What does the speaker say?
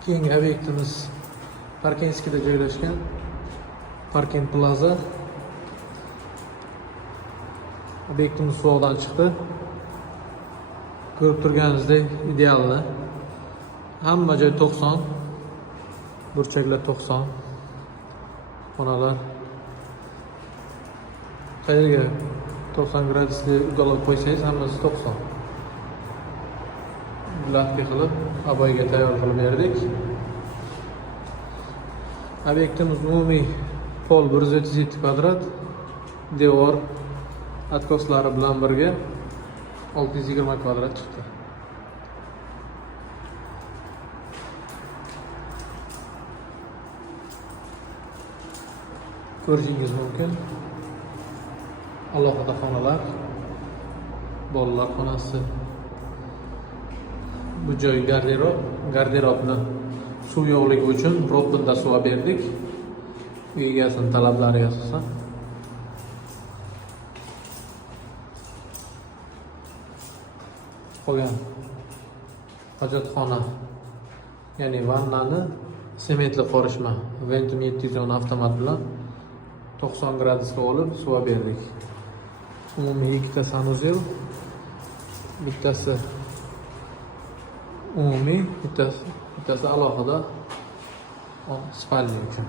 Keyingi obyektimiz Parkenskida joylashgan Parken Plaza. Obyektimiz suvoqdan chiqdi. Ko'rib turganingizdek idealni. Hamma joy 90. Burchaklar 90. Xonalar. Qayerga 90 gradusli udalar qo'ysangiz hammasi 90. Bulatga qilib aboyga tayyor qilib berdik. Obyektimiz umumiy pol 137 kvadrat, devor atkoslari bilan birga 620 kvadrat chiqdi. Ko'rishingiz mumkin. Alohida xonalar, bolalar xonasi. Bu joy garderob. Garderobni suv yo'qligi uchun propinda suv berdik. Uy egasining talablariga asosan. Qolgan hojatxona, ya'ni vannani sementli qorishma Ventum 710 avtomat bilan 90 gradusga olib suv berdik. Umumiy ikkita sanuzel, bittasi umumiy, bittasi alohida spalni uchun.